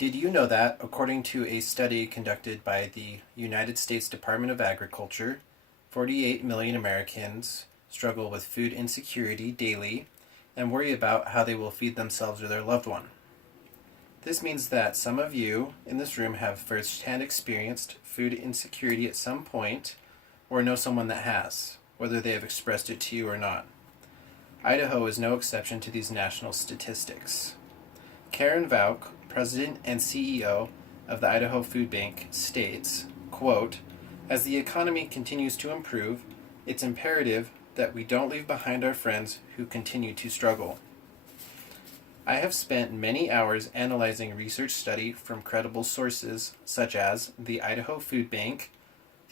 Did you know that, according to a study conducted by the United States Department of Agriculture, 48 million Americans struggle with food insecurity daily and worry about how they will feed themselves or their loved one? This means that some of you in this room have firsthand experienced food insecurity at some point or know someone that has, whether they have expressed it to you or not. Idaho is no exception to these national statistics. Karen Vauk, President and CEO of the Idaho Food Bank, states, quote, "As the economy continues to improve, it's imperative that we don't leave behind our friends who continue to struggle." I have spent many hours analyzing research study from credible sources such as the Idaho Food Bank,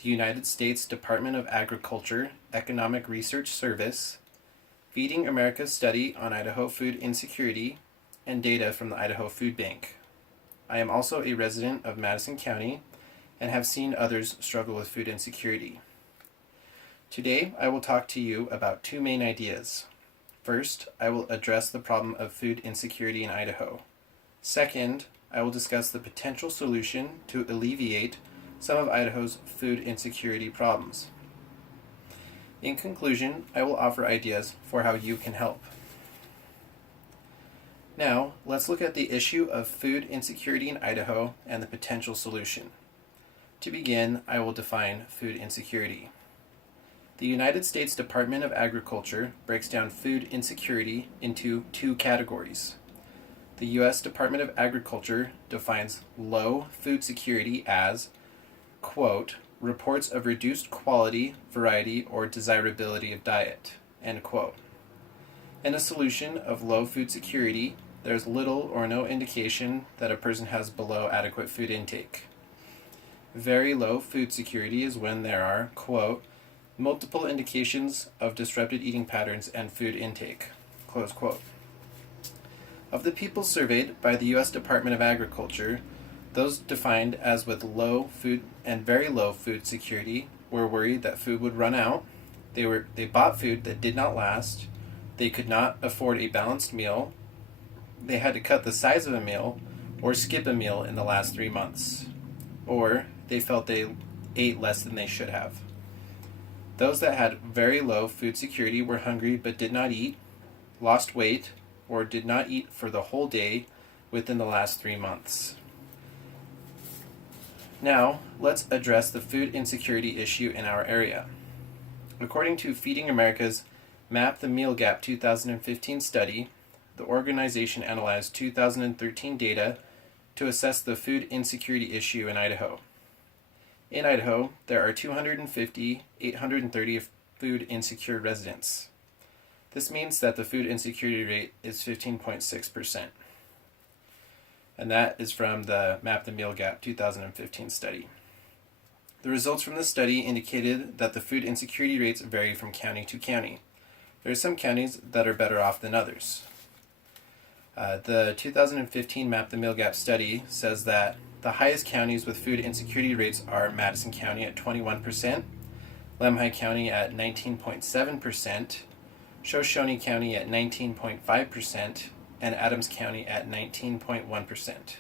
the United States Department of Agriculture Economic Research Service, Feeding America's study on Idaho food insecurity, and data from the Idaho Food Bank. I am also a resident of Madison County and have seen others struggle with food insecurity. Today, I will talk to you about two main ideas. First, I will address the problem of food insecurity in Idaho. Second, I will discuss the potential solution to alleviate some of Idaho's food insecurity problems. In conclusion, I will offer ideas for how you can help. Now, let's look at the issue of food insecurity in Idaho and the potential solution. To begin, I will define food insecurity. The United States Department of Agriculture breaks down food insecurity into two categories. The U.S. Department of Agriculture defines low food security as, quote, reports of reduced quality, variety, or desirability of diet, end quote. In a solution of low food security, there is little or no indication that a person has below adequate food intake. Very low food security is when there are, quote, multiple indications of disrupted eating patterns and food intake, close quote. Of the people surveyed by the U.S. Department of Agriculture, those defined as with low food and very low food security were worried that food would run out. They bought food that did not last. They could not afford a balanced meal. They had to cut the size of a meal or skip a meal in the last 3 months. Or they felt they ate less than they should have. Those that had very low food security were hungry but did not eat, lost weight, or did not eat for the whole day within the last 3 months. Now, let's address the food insecurity issue in our area. According to Feeding America's Map the Meal Gap 2015 study, the organization analyzed 2013 data to assess the food insecurity issue in Idaho. In Idaho, there are 830 food insecure residents. This means that the food insecurity rate is 15.6%. And that is from the Map the Meal Gap 2015 study. The results from the study indicated that the food insecurity rates vary from county to county. There are some counties that are better off than others. The 2015 Map the Meal Gap study says that the highest counties with food insecurity rates are Madison County at 21%, Lemhi County at 19.7%, Shoshone County at 19.5%, and Adams County at 19.1%.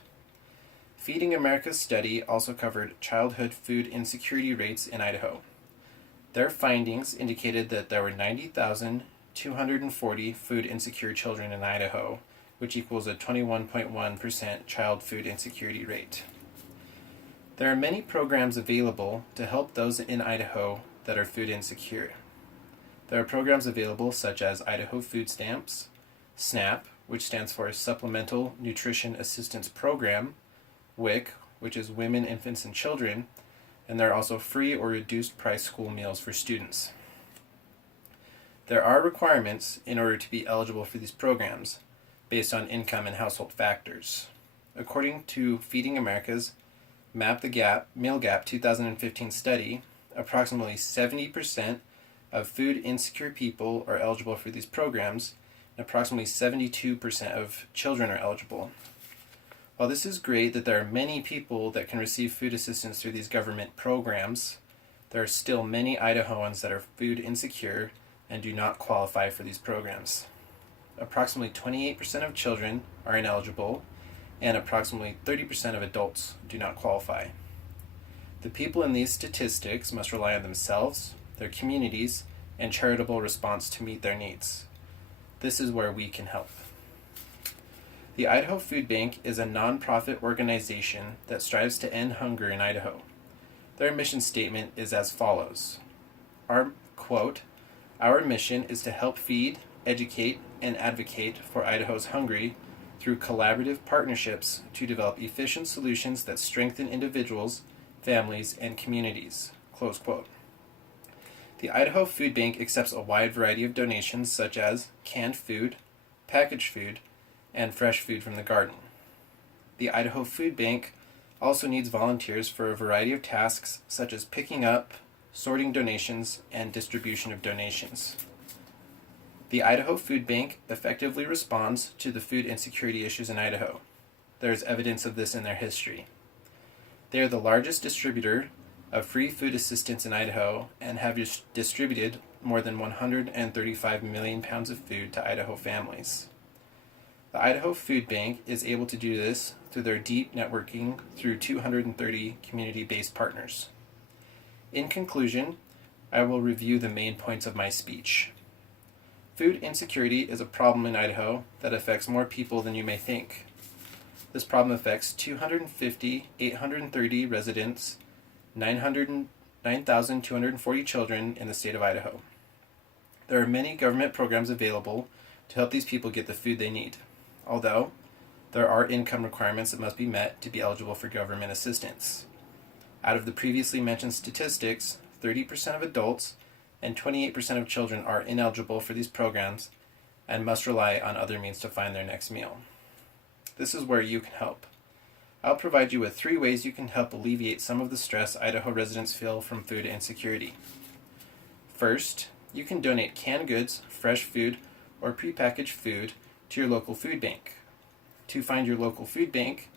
Feeding America's study also covered childhood food insecurity rates in Idaho. Their findings indicated that there were 90,240 food insecure children in Idaho, which equals a 21.1% child food insecurity rate. There are many programs available to help those in Idaho that are food insecure. There are programs available such as Idaho Food Stamps, SNAP, which stands for Supplemental Nutrition Assistance Program, WIC, which is Women, Infants, and Children, and there are also free or reduced price school meals for students. There are requirements in order to be eligible for these programs based on income and household factors. According to Feeding America's Map the Meal Gap 2015 study, approximately 70% of food insecure people are eligible for these programs, and approximately 72% of children are eligible. While this is great that there are many people that can receive food assistance through these government programs, there are still many Idahoans that are food insecure and do not qualify for these programs. Approximately 28% of children are ineligible, and approximately 30% of adults do not qualify. The people in these statistics must rely on themselves, their communities, and charitable response to meet their needs. This is where we can help. The Idaho Food Bank is a nonprofit organization that strives to end hunger in Idaho. Their mission statement is as follows. Our mission is to help feed, educate, and advocate for Idaho's hungry through collaborative partnerships to develop efficient solutions that strengthen individuals, families, and communities. Close quote. The Idaho Food Bank accepts a wide variety of donations such as canned food, packaged food, and fresh food from the garden. The Idaho Food Bank also needs volunteers for a variety of tasks such as picking up, sorting donations, and distribution of donations. The Idaho Food Bank effectively responds to the food insecurity issues in Idaho. There is evidence of this in their history. They are the largest distributor of free food assistance in Idaho and have distributed more than 135 million pounds of food to Idaho families. The Idaho Food Bank is able to do this through their deep networking through 230 community-based partners. In conclusion, I will review the main points of my speech. Food insecurity is a problem in Idaho that affects more people than you may think. This problem affects 830 residents, 9,240 children in the state of Idaho. There are many government programs available to help these people get the food they need, although there are income requirements that must be met to be eligible for government assistance. Out of the previously mentioned statistics, 30% of adults and 28% of children are ineligible for these programs and must rely on other means to find their next meal. This is where you can help. I'll provide you with 3 ways you can help alleviate some of the stress Idaho residents feel from food insecurity. First, you can donate canned goods, fresh food, or prepackaged food to your local food bank. To find your local food bank,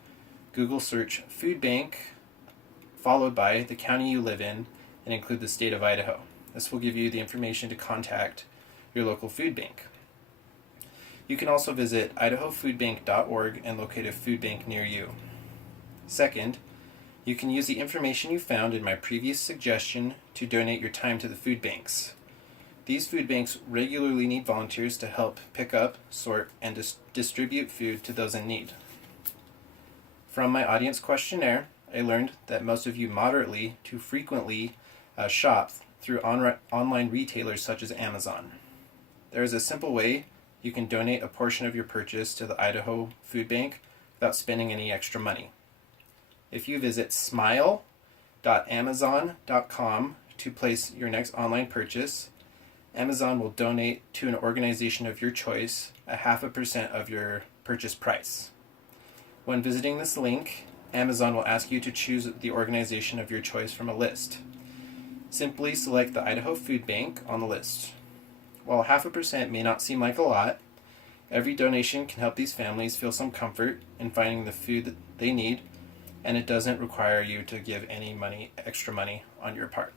Google search food bank followed by the county you live in and include the state of Idaho. This will give you the information to contact your local food bank. You can also visit idahofoodbank.org and locate a food bank near you. Second, you can use the information you found in my previous suggestion to donate your time to the food banks. These food banks regularly need volunteers to help pick up, sort, and distribute food to those in need. From my audience questionnaire, I learned that most of you moderately to frequently shop through online retailers such as Amazon. There is a simple way you can donate a portion of your purchase to the Idaho Food Bank without spending any extra money. If you visit smile.amazon.com to place your next online purchase, Amazon will donate to an organization of your choice 0.5% of your purchase price. When visiting this link, Amazon will ask you to choose the organization of your choice from a list. Simply select the Idaho Food Bank on the list. While 0.5% may not seem like a lot, every donation can help these families feel some comfort in finding the food that they need, and it doesn't require you to give any extra money on your part.